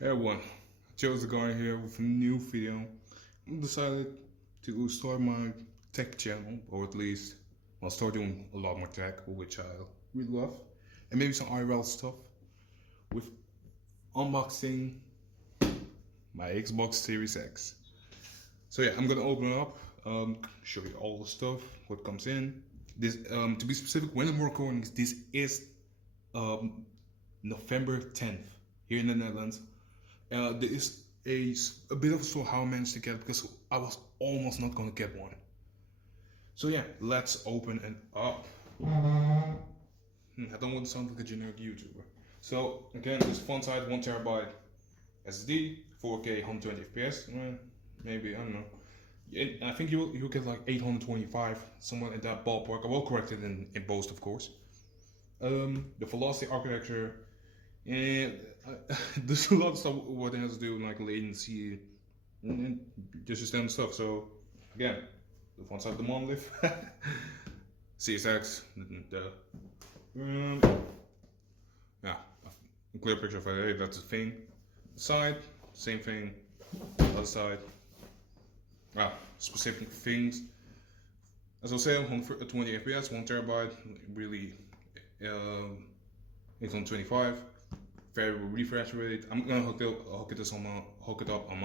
Hey everyone, Joe's the guy here with a new video. I decided to start my tech channel, or at least I'll start doing a lot more tech, which I really love, and maybe some IRL stuff with unboxing my Xbox Series X. So yeah, I'm gonna open it up, show you all the stuff, what comes in. This, to be specific, when I'm recording this is November 10th here in the Netherlands. There is a bit of a store how I managed to get it because I was almost not going to get one. So yeah, let's open it up. I don't want to sound like a generic YouTuber. So again, this front side 1TB SSD, 4K 120 FPS. Maybe, I don't know. I think you'll get like 825, somewhere in that ballpark. I will correct it in post, of course. The velocity architecture. And there's a lot of stuff what it has to do with like latency and just standard stuff. So again, the front side of the monolith, CSX, yeah, a clear picture of it. Hey, that's the thing. Side, same thing. Other side, specific things. As I was saying, 120 FPS, 1TB, really, 825. Variable refresh rate. I'm gonna hook it up on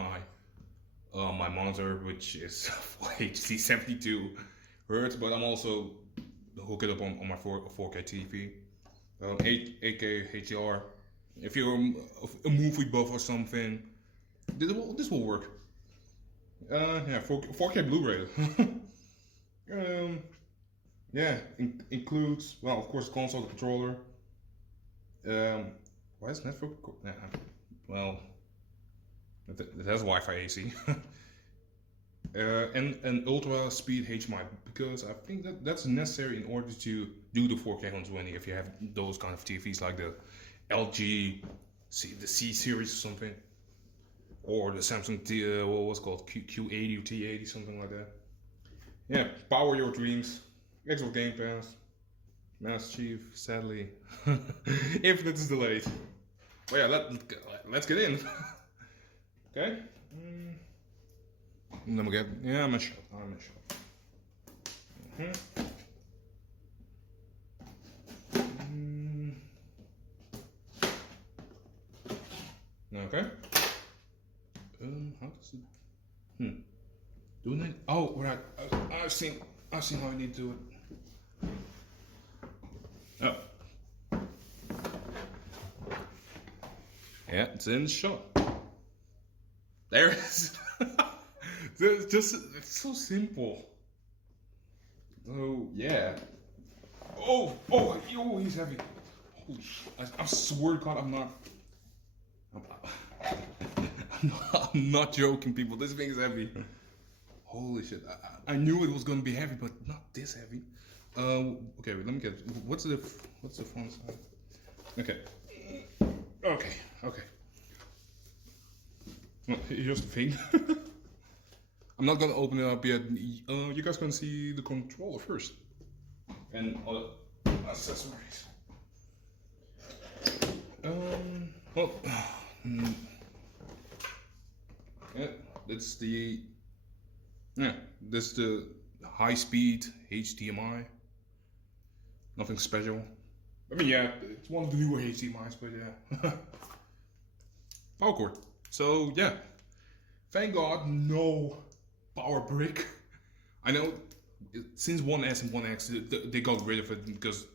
my monitor, which is HD 72 Hz, but I'm also hook it up on my 4K TV, 8K HDR. If you're a movie buff or something, this will work. Yeah, 4K Blu-ray. Yeah, includes, well, of course, console, the controller. Why is Netflix? Well, it has Wi-Fi AC. And an ultra speed HDMI, because I think that's necessary in order to do the 4K 120 if you have those kind of TVs like the LG, the C series or something, or the Samsung what was it called, Q80 or T80, something like that. Yeah, power your dreams. Xbox Game Pass. Master Chief, sadly, Infinite is delayed. But yeah, let's get in. Okay. Let me get. Yeah, I'm a shot. Okay. How does it? Doing it? Oh, right. I've seen how I need to do it. Oh. Yeah, it's in the shot. There it is. It's so simple. So yeah. Oh, he's heavy. Holy shit! I swear to God, I'm not joking, people. This thing is heavy. Holy shit! I knew it was gonna be heavy, but not this heavy. Okay, let me get. What's the front side? Okay. Well, here's the thing. I'm not gonna open it up yet. You guys gonna see the controller first, and other accessories. Well, yeah, that's the high-speed HDMI. Nothing special. I mean, yeah, it's one of the newer HDMIs, but yeah. Power cord. So yeah, thank God no power brick. I know since 1S and 1X they got rid of it because,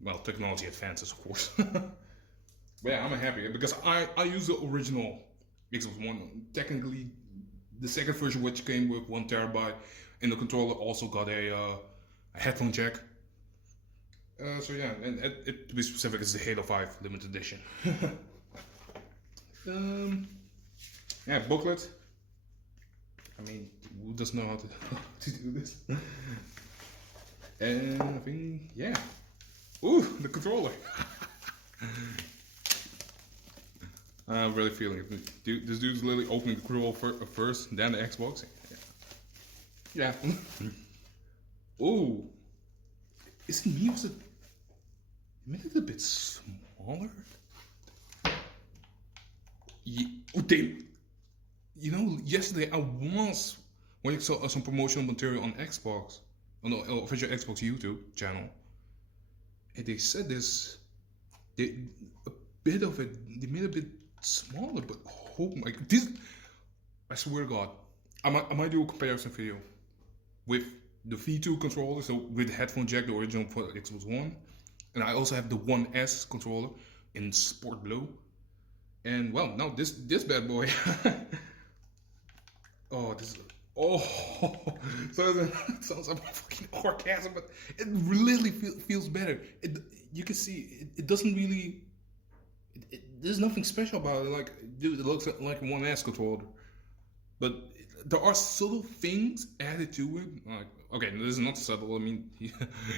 well, technology advances, of course. But yeah, I'm happy because I use the original Xbox One. Technically, the second version, which came with 1TB, and the controller also got a headphone jack. So yeah, and to be specific, it's the Halo 5 limited edition. Yeah, booklet. I mean, who doesn't know how to do this? And I think, yeah. Ooh, the controller. I'm really feeling it. This dude's literally opening the controller first, then the Xbox. Yeah. Ooh. Is it me? Was it made it a bit smaller? they, yesterday I was when I saw some promotional material on Xbox, on the official Xbox YouTube channel, and they said they a bit of it, they made it a bit smaller, but oh my, this, I swear to God, I might do a comparison video with the V2 controller, so with the headphone jack, the original for Xbox One, and I also have the One S controller in sport blue, and well, now this bad boy. Oh, this is, oh, so it sounds like a fucking orgasm, but it really feels better. You can see it doesn't really. There's nothing special about it. Like, dude, it looks like One S controller, but there are subtle things added to it. Like, okay, this is not subtle. I mean, you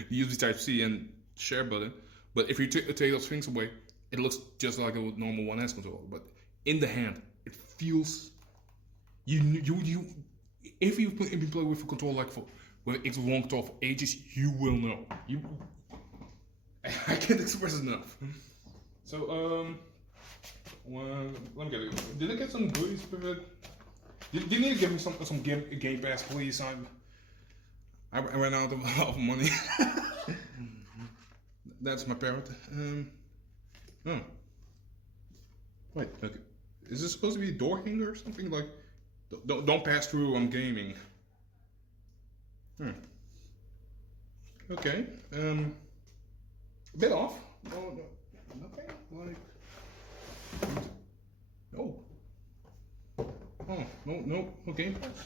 use the Type C and share button, but if you take those things away, it looks just like a normal One S controller. But in the hand, it feels. You if you've been playing with a controller like with Xbox One controller for ages, you will know. I can't express it enough. So well, let me get it. Did I get some goodies with it? You need to give me some game pass, please. I ran out of money. That's my parrot. Oh. Wait, okay. Is this supposed to be a door hanger or something? Like, don't pass through, I'm gaming. Okay. A bit off. No, nothing like. No. Oh, no game pass.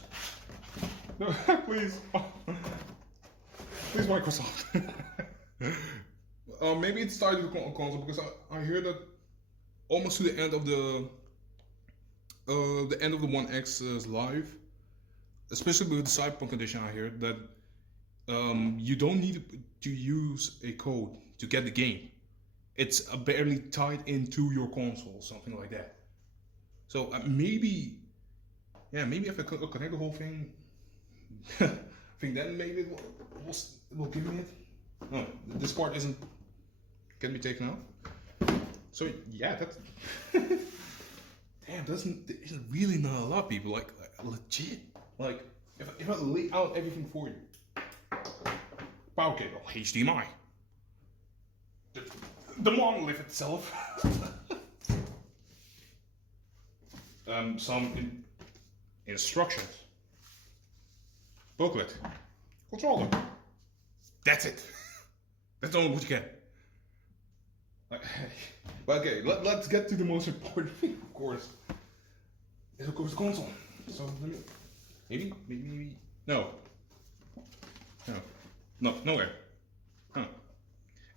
No, please. Please, Microsoft. Maybe it started with the console because I hear that almost to the end of the end of the One X is live, especially with the Cyberpunk edition. I hear that you don't need to use a code to get the game. It's barely tied into your console, something like that. So maybe if I connect the whole thing, I think then maybe it will give me it. No, this part can be taken out. So yeah, that's. Damn, there's really not a lot of people like legit. Like if I lay out everything for you. Power cable, HDMI. The monolith itself. Some instructions. Booklet. Controller. That's it. That's only what you get. But okay, let's get to the most important thing, of course. Is of course the console. So let me, maybe nowhere. Huh.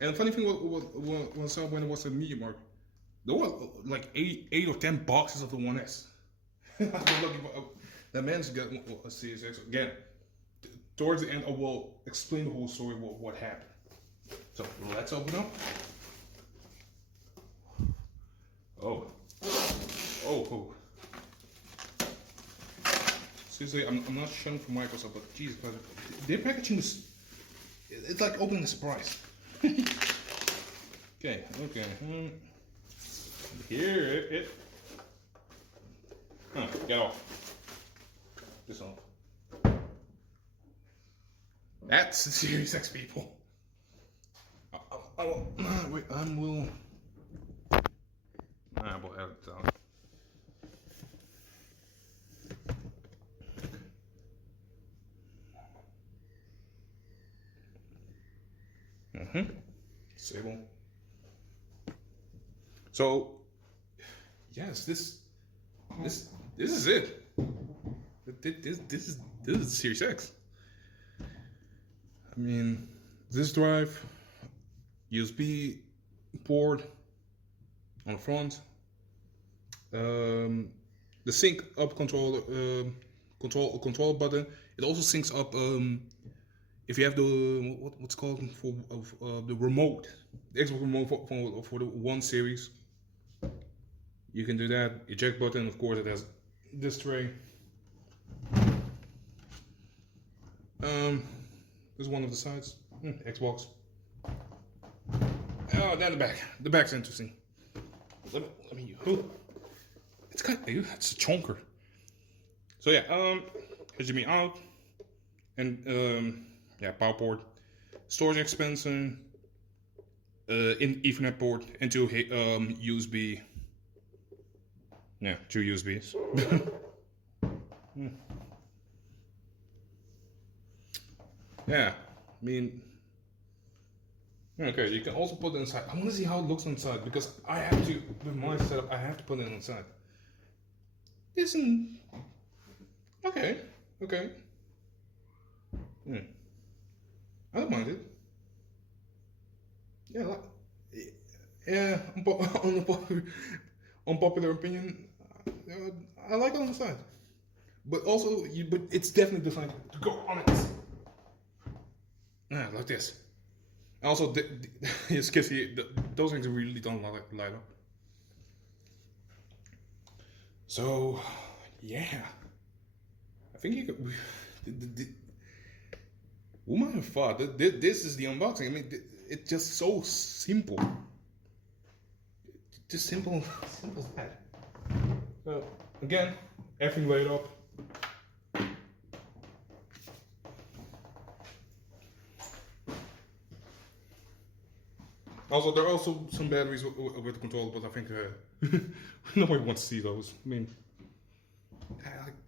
And the funny thing was when it was a Media Market, there were like 8 or 10 boxes of the One S. I was looking for that man's got a Series X again. Towards the end, I will explain the whole story what happened. So let's open up. Oh. Seriously, I'm not showing for Microsoft, but Jesus, their packaging is, it's like opening a surprise. Okay. Here it. Get off. This off. That's the Series X, people. I will edit it out. Disable. So, yes, this is it. This is the Series X. I mean, this drive, USB port on the front, the sync up control button. It also syncs up if you have the what's called for the remote, the Xbox remote for the One series. You can do that. Eject button, of course, it has this tray. There's one of the sides. Xbox. Oh, then the back. The back's interesting. Let me. it's kind of, it's a chonker. So yeah, HDMI out, and yeah, power port, storage expansion, in Ethernet port, and two USB. Yeah, two USBs. Yeah, I mean, okay, you can also put it inside. I want to see how it looks inside because I have to, with my setup, I have to put it inside. Isn't okay, okay. I don't mind it. Yeah, like, yeah. Unpopular opinion. I like it on the side, but also, but it's definitely designed to go on it. Yeah, like this. Also, yes, because those things really don't light up. So, yeah, I think you could. Who might have thought that this is the unboxing? I mean, it's just so simple. Just simple as that. So again, everything laid up. Also, there are also some batteries with the controller, but I think nobody wants to see those. I mean,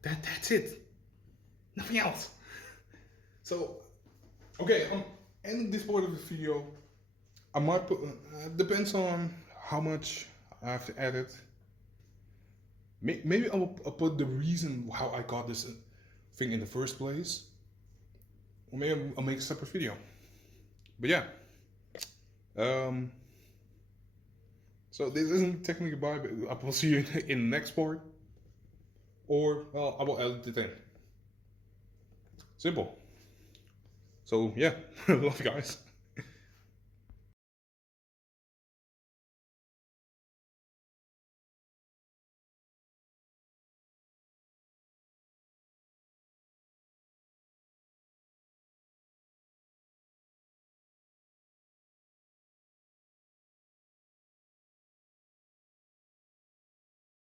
that's it. Nothing else. So, okay, I'm ending this part of the video. I might put, depends on how much I have to edit. Maybe I'll put the reason how I got this thing in the first place. Or maybe I'll make a separate video. But yeah. So this isn't technically bye, but I will see you in the next part. Or, well, I will edit it in. Simple. So yeah, love you guys.